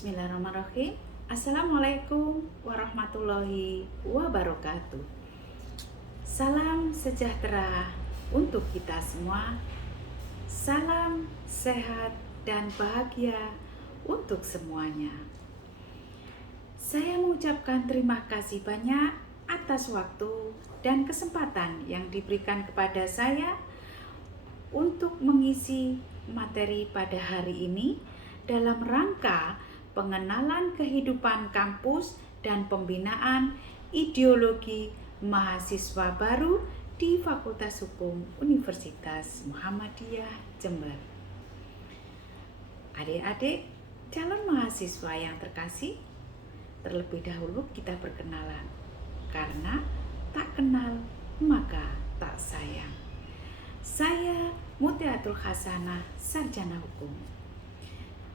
Bismillahirrahmanirrahim. Assalamualaikum warahmatullahi wabarakatuh. Salam sejahtera untuk kita semua. Salam sehat dan bahagia untuk semuanya. Saya mengucapkan terima kasih banyak atas waktu dan kesempatan yang diberikan kepada saya untuk mengisi materi pada hari ini dalam rangka pengenalan kehidupan kampus dan pembinaan ideologi mahasiswa baru di Fakultas Hukum Universitas Muhammadiyah Jember. Adik-adik calon mahasiswa yang terkasih, terlebih dahulu kita perkenalan, karena tak kenal maka tak sayang. Saya Mutiatul Hasanah, sarjana hukum.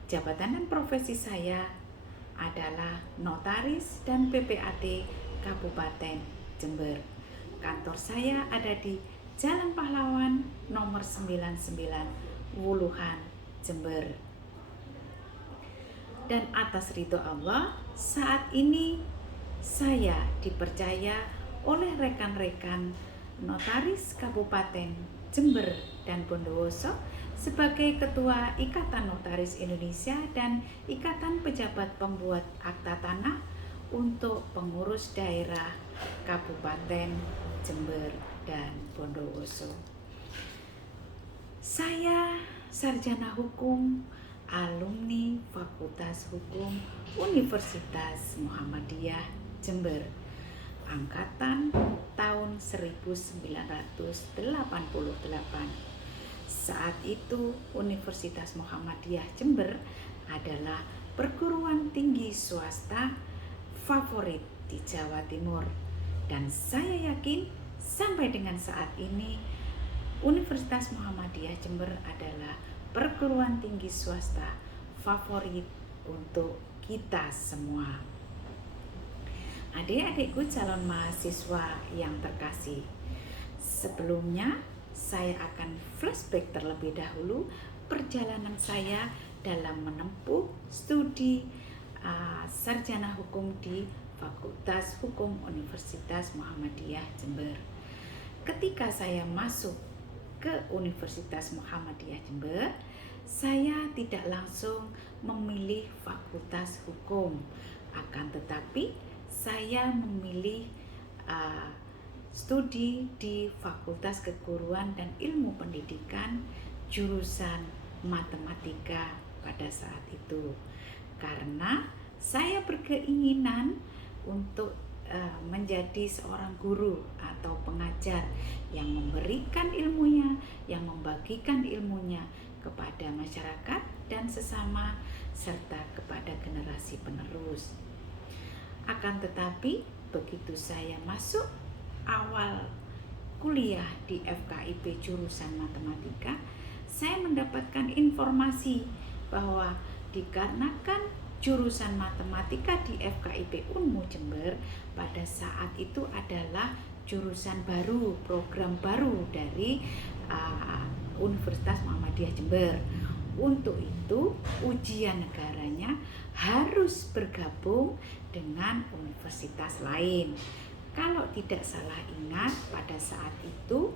Jabatan dan profesi saya adalah notaris dan PPAT Kabupaten Jember. Kantor saya ada di Jalan Pahlawan nomor 99 Wuluhan, Jember. Dan atas ridho Allah, saat ini saya dipercaya oleh rekan-rekan notaris Kabupaten Jember dan Bondowoso sebagai Ketua Ikatan Notaris Indonesia dan Ikatan Pejabat Pembuat Akta Tanah untuk pengurus daerah Kabupaten Jember dan Bondowoso. Saya sarjana hukum, alumni Fakultas Hukum Universitas Muhammadiyah Jember, angkatan tahun 1988. Saat itu Universitas Muhammadiyah Jember adalah perguruan tinggi swasta favorit di Jawa Timur, dan saya yakin sampai dengan saat ini Universitas Muhammadiyah Jember adalah perguruan tinggi swasta favorit untuk kita semua. Adik-adikku calon mahasiswa yang terkasih, sebelumnya saya akan flashback terlebih dahulu perjalanan saya dalam menempuh studi sarjana hukum di Fakultas Hukum Universitas Muhammadiyah Jember. Ketika saya masuk ke Universitas Muhammadiyah Jember, saya tidak langsung memilih fakultas hukum, akan tetapi saya memilih studi di Fakultas Keguruan dan Ilmu Pendidikan jurusan matematika pada saat itu, karena saya berkeinginan untuk menjadi seorang guru atau pengajar yang memberikan ilmunya, yang membagikan ilmunya kepada masyarakat dan sesama serta kepada generasi penerus. Akan tetapi begitu saya masuk awal kuliah di FKIP jurusan matematika, saya mendapatkan informasi bahwa dikarenakan jurusan matematika di FKIP Unmu Jember pada saat itu adalah jurusan baru, program baru dari Universitas Muhammadiyah Jember. Untuk itu ujian negaranya harus bergabung dengan universitas lain. Kalau tidak salah ingat, pada saat itu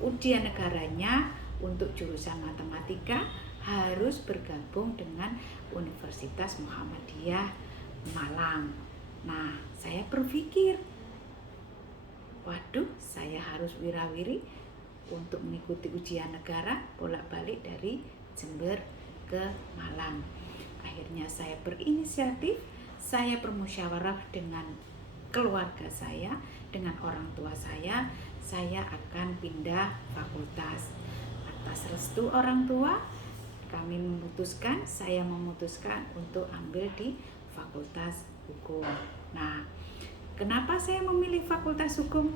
ujian negaranya untuk jurusan matematika harus bergabung dengan Universitas Muhammadiyah Malang. Nah, saya berpikir, waduh, saya harus wirawiri untuk mengikuti ujian negara bolak-balik dari Jember ke Malang. Akhirnya saya berinisiatif, saya bermusyawarah dengan keluarga saya, dengan orang tua saya akan pindah fakultas. Atas restu orang tua, saya memutuskan untuk ambil di Fakultas Hukum. Nah, kenapa saya memilih Fakultas Hukum?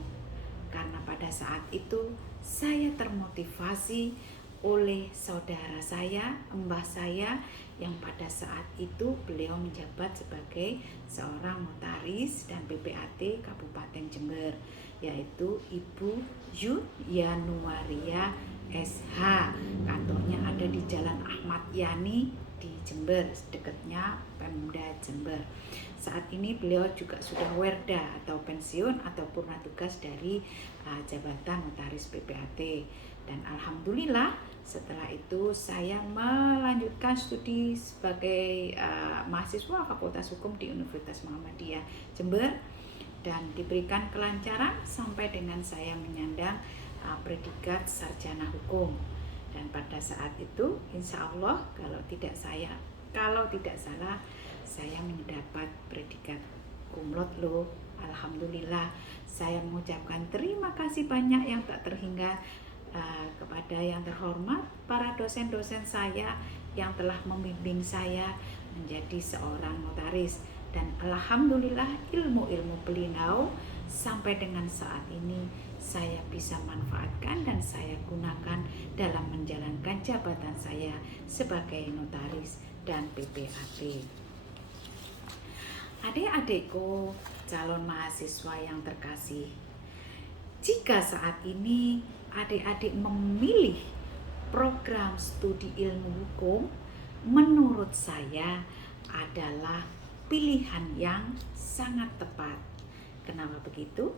Karena pada saat itu saya termotivasi oleh saudara saya, mbah saya, yang pada saat itu beliau menjabat sebagai seorang notaris dan PPAT Kabupaten Jember, yaitu Ibu Yanuaria SH. Kantornya ada di Jalan Ahmad Yani di Jember, dekatnya Pemda Jember. Saat ini beliau juga sudah werda atau pensiun atau purna tugas dari jabatan notaris PPAT. Dan alhamdulillah setelah itu saya melanjutkan studi sebagai mahasiswa Fakultas Hukum di Universitas Muhammadiyah Jember dan diberikan kelancaran sampai dengan saya menyandang predikat sarjana hukum. Dan pada saat itu insya Allah kalau tidak salah saya mendapat predikat cum laude loh. Alhamdulillah, saya mengucapkan terima kasih banyak yang tak terhingga kepada yang terhormat para dosen-dosen saya yang telah membimbing saya menjadi seorang notaris. Dan alhamdulillah ilmu-ilmu beliau sampai dengan saat ini saya bisa manfaatkan dan saya gunakan dalam menjalankan jabatan saya sebagai notaris dan PPAT. Adik-adikku calon mahasiswa yang terkasih, jika saat ini adik-adik memilih program studi ilmu hukum, menurut saya adalah pilihan yang sangat tepat. Kenapa begitu?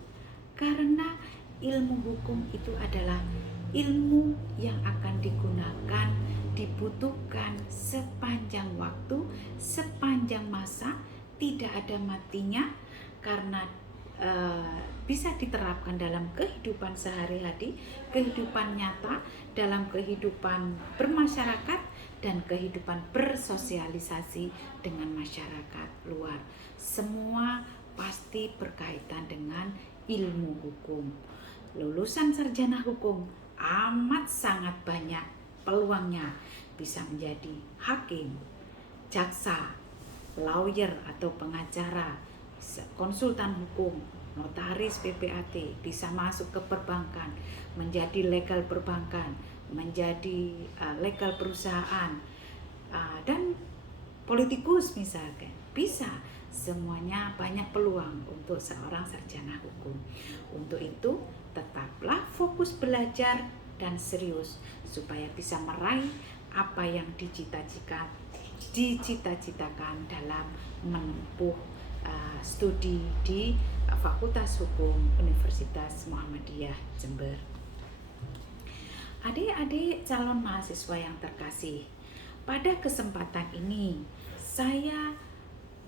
Karena ilmu hukum itu adalah ilmu yang akan digunakan, dibutuhkan sepanjang waktu, sepanjang masa, tidak ada matinya, karena bisa diterapkan dalam kehidupan sehari-hari, kehidupan nyata, dalam kehidupan bermasyarakat dan kehidupan bersosialisasi dengan masyarakat luar. Semua pasti berkaitan dengan ilmu hukum. Lulusan sarjana hukum amat sangat banyak peluangnya bisa menjadi hakim, jaksa, lawyer atau pengacara, konsultan hukum, notaris PPAT, bisa masuk ke perbankan, menjadi legal perbankan, menjadi legal perusahaan, dan politikus misalkan. Bisa, semuanya banyak peluang untuk seorang sarjana hukum. Untuk itu tetaplah fokus belajar dan serius supaya bisa meraih apa yang dicita-citakan dalam menempuh studi di Fakultas Hukum Universitas Muhammadiyah Jember. Adik-adik calon mahasiswa yang terkasih, pada kesempatan ini saya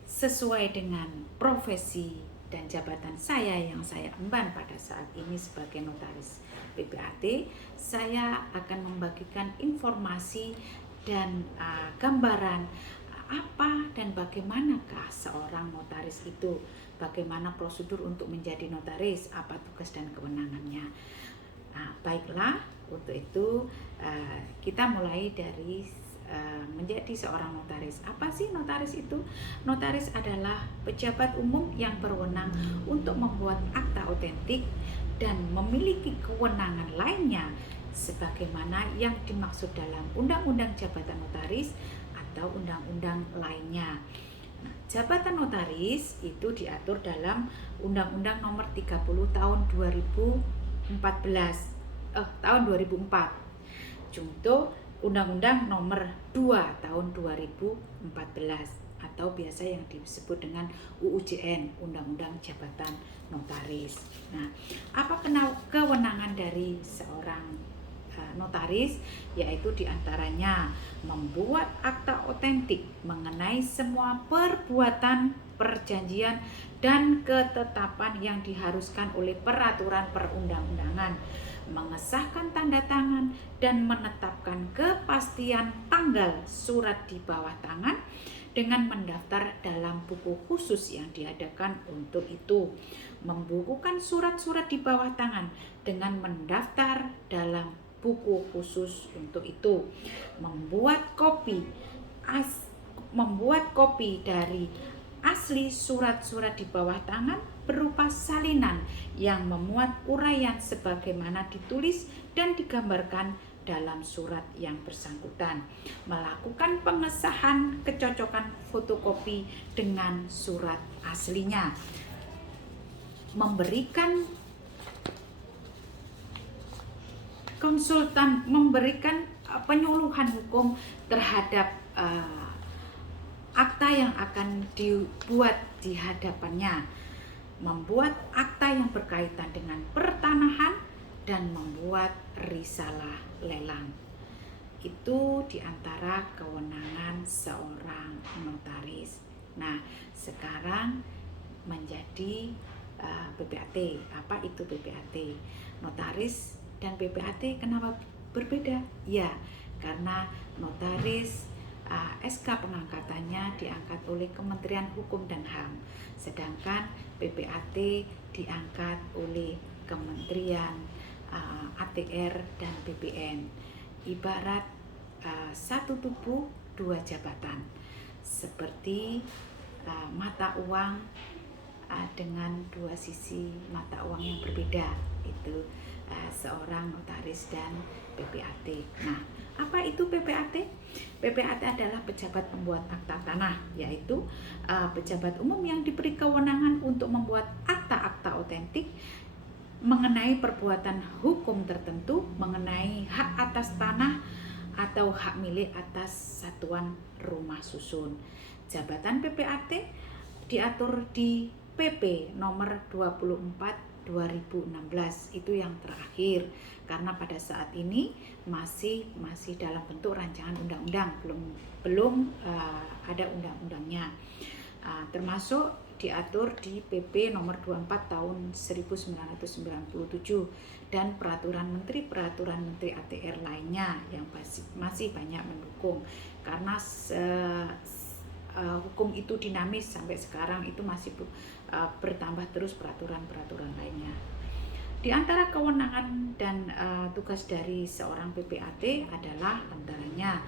sesuai dengan profesi dan jabatan saya yang saya emban pada saat ini sebagai notaris PPAT, saya akan membagikan informasi dan gambaran apa dan bagaimanakah seorang notaris itu, bagaimana prosedur untuk menjadi notaris, apa tugas dan kewenangannya. Baiklah, untuk itu kita mulai dari menjadi seorang notaris. Apa sih notaris itu? Notaris adalah pejabat umum yang berwenang untuk membuat akta otentik dan memiliki kewenangan lainnya sebagaimana yang dimaksud dalam Undang-Undang Jabatan Notaris atau undang-undang lainnya. Nah, jabatan notaris itu diatur dalam Undang-Undang Nomor 30 tahun 2004. Contoh Undang-Undang Nomor 2 tahun 2014 atau biasa yang disebut dengan UUJN, Undang-Undang Jabatan Notaris. Nah, apa kewenangan dari seorang notaris? Yaitu diantaranya membuat akta otentik mengenai semua perbuatan, perjanjian, dan ketetapan yang diharuskan oleh peraturan perundang-undangan, mengesahkan tanda tangan dan menetapkan kepastian tanggal surat di bawah tangan dengan mendaftar dalam buku khusus yang diadakan untuk itu, membukukan surat-surat di bawah tangan dengan mendaftar dalam buku khusus untuk itu, membuat kopi dari asli surat-surat di bawah tangan berupa salinan yang memuat uraian sebagaimana ditulis dan digambarkan dalam surat yang bersangkutan, melakukan pengesahan kecocokan fotokopi dengan surat aslinya, memberikan penyuluhan hukum terhadap akta yang akan dibuat di hadapannya, membuat akta yang berkaitan dengan pertanahan, dan membuat risalah lelang. Itu diantara kewenangan seorang notaris. Nah, sekarang menjadi PPAT. Apa itu PPAT? Notaris dan PPAT kenapa berbeda? Ya, karena notaris SK pengangkatannya diangkat oleh Kementerian Hukum dan HAM, sedangkan PPAT diangkat oleh Kementerian ATR dan BPN. Ibarat satu tubuh dua jabatan, seperti mata uang dengan dua sisi mata uang yang berbeda. Itu seorang notaris dan PPAT. Nah, apa itu PPAT? PPAT adalah pejabat pembuat akta tanah, yaitu pejabat umum yang diberi kewenangan untuk membuat akta-akta otentik mengenai perbuatan hukum tertentu, mengenai hak atas tanah atau hak milik atas satuan rumah susun. Jabatan PPAT diatur di PP nomor 24 2016, itu yang terakhir, karena pada saat ini masih dalam bentuk rancangan undang-undang, belum ada undang-undangnya, termasuk diatur di PP nomor 24 tahun 1997 dan peraturan menteri ATR lainnya yang masih banyak mendukung, karena hukum itu dinamis sampai sekarang, itu masih bertambah terus peraturan-peraturan lainnya. Di antara kewenangan dan tugas dari seorang PPAT adalah antaranya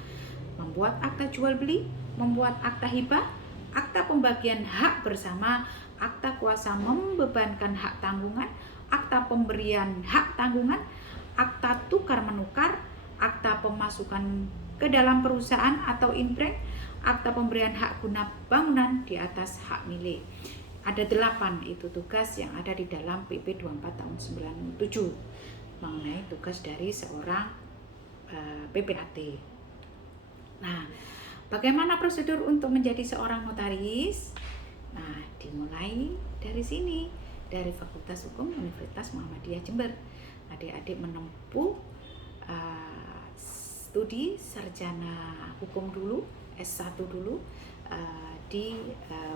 membuat akta jual beli, membuat akta hibah, akta pembagian hak bersama, akta kuasa membebankan hak tanggungan, akta pemberian hak tanggungan, akta tukar menukar, akta pemasukan ke dalam perusahaan atau impreng, akta pemberian hak guna bangunan di atas hak milik. Ada 8 itu tugas yang ada di dalam PP 24 tahun 97 mengenai tugas dari seorang PPAT. Nah, bagaimana prosedur untuk menjadi seorang notaris? Nah, dimulai dari sini, dari Fakultas Hukum Universitas Muhammadiyah Jember. Adik-adik menempuh studi sarjana hukum dulu, S1 dulu, di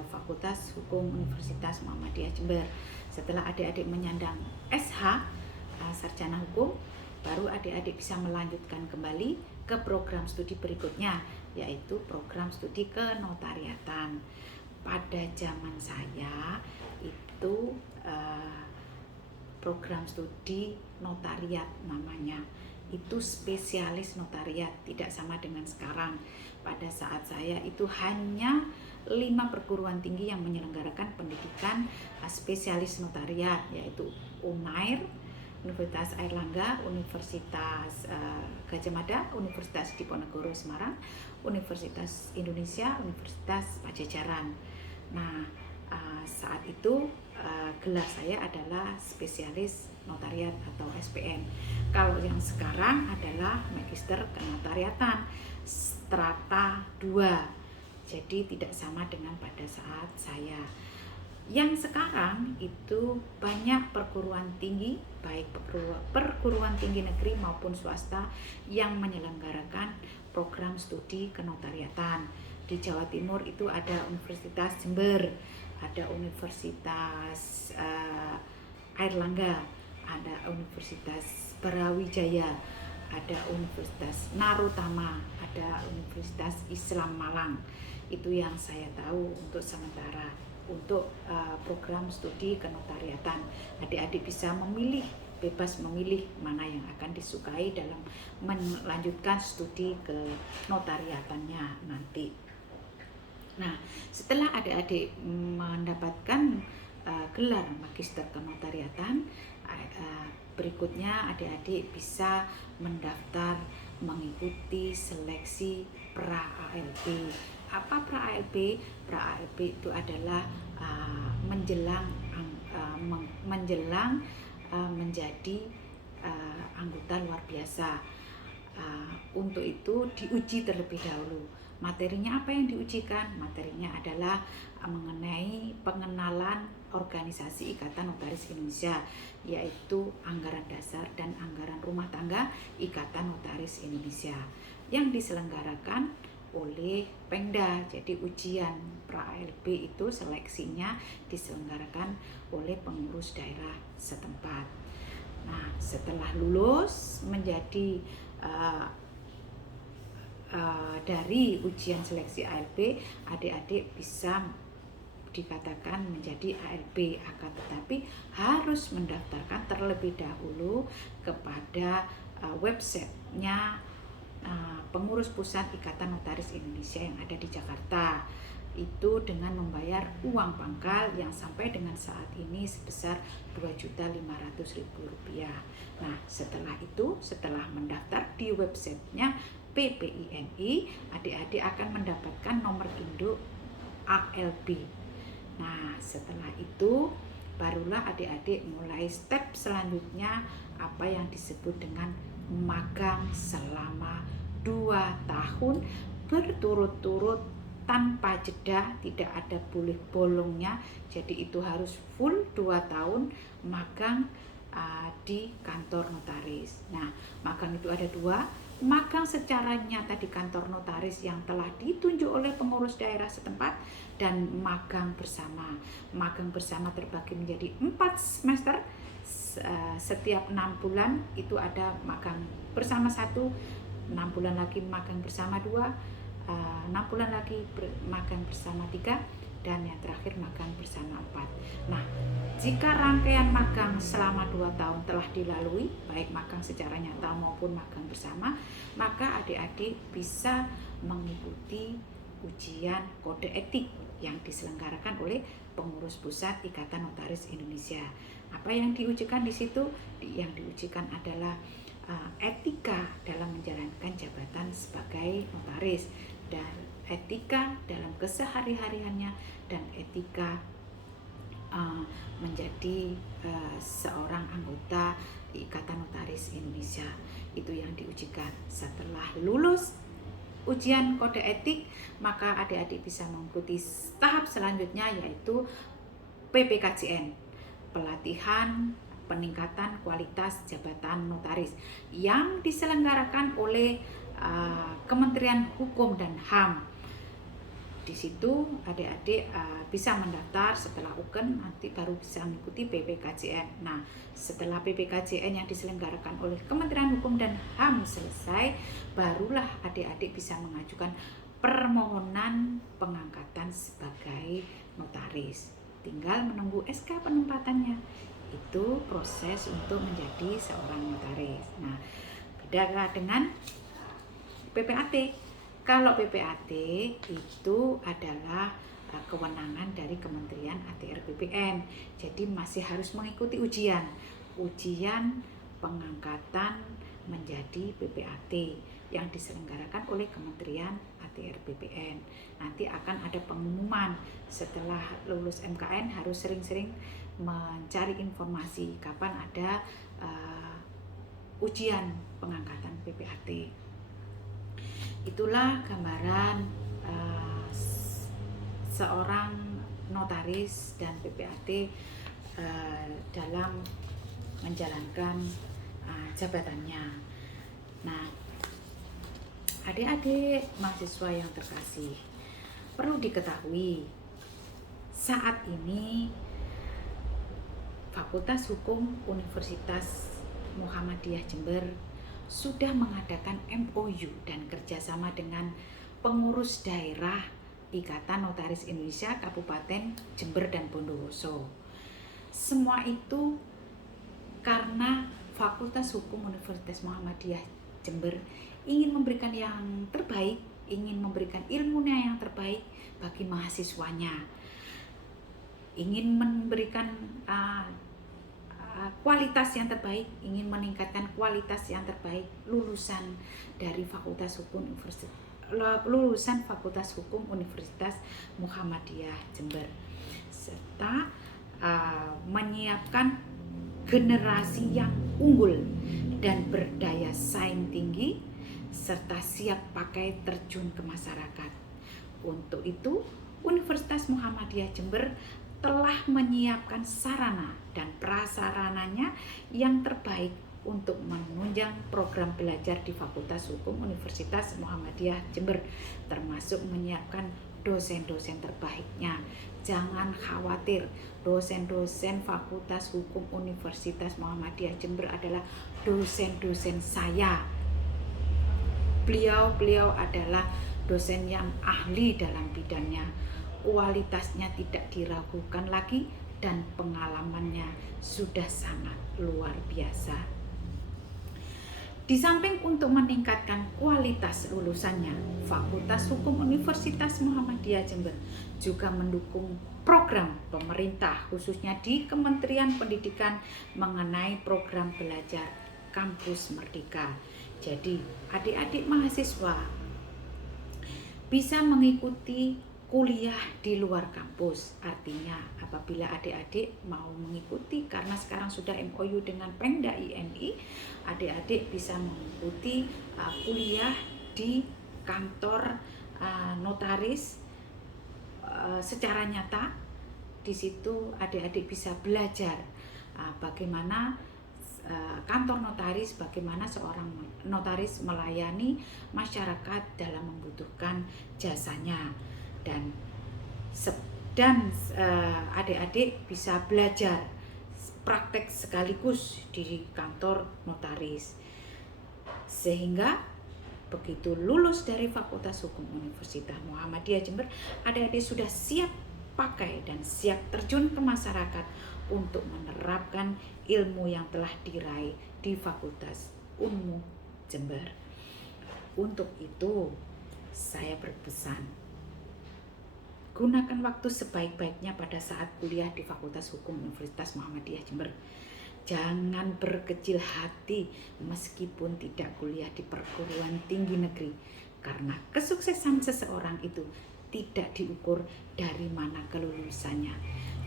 Fakultas Hukum Universitas Muhammadiyah Jember. Setelah adik-adik menyandang SH, sarjana hukum, baru adik-adik bisa melanjutkan kembali ke program studi berikutnya, yaitu program studi kenotariatan. Pada zaman saya itu program studi notariat namanya, itu spesialis notariat, tidak sama dengan sekarang. Pada saat saya itu hanya 5 perguruan tinggi yang menyelenggarakan pendidikan spesialis notariat, yaitu UNAIR, Universitas Airlangga, Universitas Gadjah Mada, Universitas Diponegoro Semarang, Universitas Indonesia, Universitas Pajajaran. Nah, saat itu gelar saya adalah spesialis notariat atau SPN. Kalau yang sekarang adalah Magister Kenotariatan Strata 2. Jadi tidak sama dengan pada saat saya. Yang sekarang itu banyak perguruan tinggi, baik perguruan tinggi negeri maupun swasta, yang menyelenggarakan program studi kenotariatan. Di Jawa Timur itu ada Universitas Jember, ada Universitas Airlangga, ada Universitas Brawijaya, ada Universitas Narutama, ada Universitas Islam Malang. Itu yang saya tahu untuk sementara. Untuk program studi kenotariatan, adik-adik bisa memilih, bebas memilih mana yang akan disukai dalam melanjutkan studi kenotariatannya nanti. Nah, setelah adik-adik mendapatkan gelar Magister Kenotariatan, berikutnya adik-adik bisa mendaftar mengikuti seleksi pra-ALB. Apa pra-ALB? Pra-ALB itu adalah menjelang menjadi anggota luar biasa. Untuk itu diuji terlebih dahulu. Materinya apa yang diujikan? Materinya adalah mengenai pengenalan organisasi Ikatan Notaris Indonesia, yaitu anggaran dasar dan anggaran rumah tangga Ikatan Notaris Indonesia yang diselenggarakan oleh Pengda. Jadi ujian pra-ALB itu seleksinya diselenggarakan oleh pengurus daerah setempat. Nah, setelah lulus menjadi dari ujian seleksi ALB, adik-adik bisa dikatakan menjadi ALB, akan tetapi harus mendaftarkan terlebih dahulu kepada websitenya pengurus pusat Ikatan Notaris Indonesia yang ada di Jakarta, itu dengan membayar uang pangkal yang sampai dengan saat ini sebesar Rp2.500.000. Nah, setelah itu, setelah mendaftar di websitenya PPINI, adik-adik akan mendapatkan nomor induk ALB. Nah, setelah itu barulah adik-adik mulai step selanjutnya, apa yang disebut dengan magang selama 2 tahun berturut-turut tanpa jeda, tidak ada boleh bolongnya. Jadi itu harus full 2 tahun magang di kantor notaris. Nah, magang itu ada 2, magang secara nyata di kantor notaris yang telah ditunjuk oleh pengurus daerah setempat, dan magang bersama. Magang bersama terbagi menjadi 4 semester. Setiap 6 bulan itu ada magang bersama 1, 6 bulan lagi magang bersama 2, 6 bulan lagi magang bersama 3, dan yang terakhir magang bersama 4. Nah, jika rangkaian magang selama 2 tahun telah dilalui, baik magang secara nyata maupun magang bersama, maka adik-adik bisa mengikuti ujian kode etik yang diselenggarakan oleh pengurus pusat Ikatan Notaris Indonesia. Apa yang diujikan di situ? Yang diujikan adalah etika dalam menjalankan jabatan sebagai notaris, dan etika dalam kesehari-hariannya, dan etika menjadi seorang anggota Ikatan Notaris Indonesia. Itu yang diujikan. Setelah lulus ujian kode etik, maka adik-adik bisa mengikuti tahap selanjutnya, yaitu PPKJN, pelatihan peningkatan kualitas jabatan notaris, yang diselenggarakan oleh Kementerian Hukum dan HAM. Di situ adik-adik bisa mendaftar. Setelah UKEN nanti baru bisa mengikuti PPKJN. Nah, setelah PPKJN yang diselenggarakan oleh Kementerian Hukum dan HAM selesai, barulah adik-adik bisa mengajukan permohonan pengangkatan sebagai notaris. Tinggal menunggu SK penempatannya. Itu proses untuk menjadi seorang notaris. Nah, beda dengan PPAT. Kalau PPAT itu adalah kewenangan dari Kementerian ATR BPN. Jadi masih harus mengikuti ujian pengangkatan menjadi PPAT yang diselenggarakan oleh Kementerian ATR BPN. Nanti akan ada pengumuman setelah lulus MKN, harus sering-sering mencari informasi kapan ada ujian pengangkatan PPAT. Itulah gambaran seorang notaris dan PPAT dalam menjalankan jabatannya. Nah, adik-adik mahasiswa yang terkasih, perlu diketahui saat ini Fakultas Hukum Universitas Muhammadiyah Jember sudah mengadakan MOU dan kerjasama dengan pengurus daerah Ikatan Notaris Indonesia Kabupaten Jember dan Bondowoso. Semua itu karena Fakultas Hukum Universitas Muhammadiyah Jember ingin memberikan yang terbaik, ingin memberikan ilmunya yang terbaik bagi mahasiswanya, ingin memberikan kualitas yang terbaik, ingin meningkatkan kualitas yang terbaik lulusan dari Fakultas Hukum Universitas Muhammadiyah Jember, serta menyiapkan generasi yang unggul dan berdaya saing tinggi serta siap pakai terjun ke masyarakat. Untuk itu, Universitas Muhammadiyah Jember telah menyiapkan sarana dan prasarananya yang terbaik untuk menunjang program belajar di Fakultas Hukum Universitas Muhammadiyah Jember, termasuk menyiapkan dosen-dosen terbaiknya. Jangan khawatir, dosen-dosen Fakultas Hukum Universitas Muhammadiyah Jember adalah dosen-dosen saya. Beliau adalah dosen yang ahli dalam bidangnya. Kualitasnya tidak diragukan lagi dan pengalamannya sudah sangat luar biasa. Di samping untuk meningkatkan kualitas lulusannya, Fakultas Hukum Universitas Muhammadiyah Jember juga mendukung program pemerintah khususnya di Kementerian Pendidikan mengenai program belajar Kampus Merdeka. Jadi adik-adik mahasiswa bisa mengikuti kuliah di luar kampus. Artinya apabila adik-adik mau mengikuti, karena sekarang sudah MOU dengan Pemda IMI, adik-adik bisa mengikuti kuliah di kantor notaris secara nyata. Di situ adik-adik bisa belajar bagaimana kantor notaris, bagaimana seorang notaris melayani masyarakat dalam membutuhkan jasanya, dan adik-adik bisa belajar praktek sekaligus di kantor notaris, sehingga begitu lulus dari Fakultas Hukum Universitas Muhammadiyah Jember, adik-adik sudah siap pakai dan siap terjun ke masyarakat untuk menerapkan ilmu yang telah diraih di Fakultas Unmu Jember. Untuk itu, saya berpesan, gunakan waktu sebaik-baiknya pada saat kuliah di Fakultas Hukum Universitas Muhammadiyah Jember. Jangan berkecil hati meskipun tidak kuliah di perguruan tinggi negeri, karena kesuksesan seseorang itu tidak diukur dari mana kelulusannya,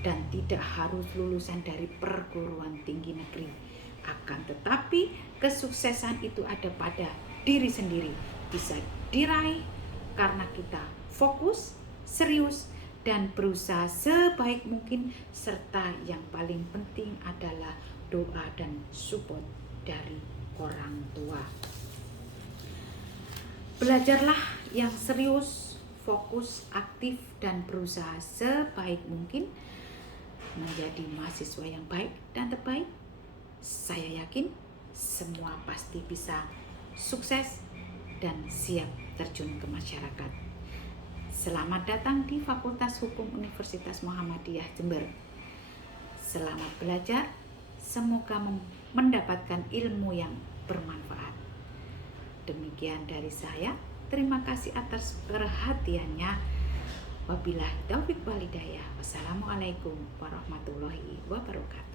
dan tidak harus lulusan dari perguruan tinggi negeri. Akan tetapi kesuksesan itu ada pada diri sendiri, bisa diraih karena kita fokus, serius, dan berusaha sebaik mungkin, serta yang paling penting adalah doa dan support dari orang tua. Belajarlah yang serius, fokus, aktif, dan berusaha sebaik mungkin menjadi mahasiswa yang baik dan terbaik. Saya yakin semua pasti bisa sukses dan siap terjun ke masyarakat. Selamat datang di Fakultas Hukum Universitas Muhammadiyah Jember. Selamat belajar, semoga mendapatkan ilmu yang bermanfaat. Demikian dari saya. Terima kasih atas perhatiannya. Wabillahi taufiq wal hidayah. Wassalamualaikum warahmatullahi wabarakatuh.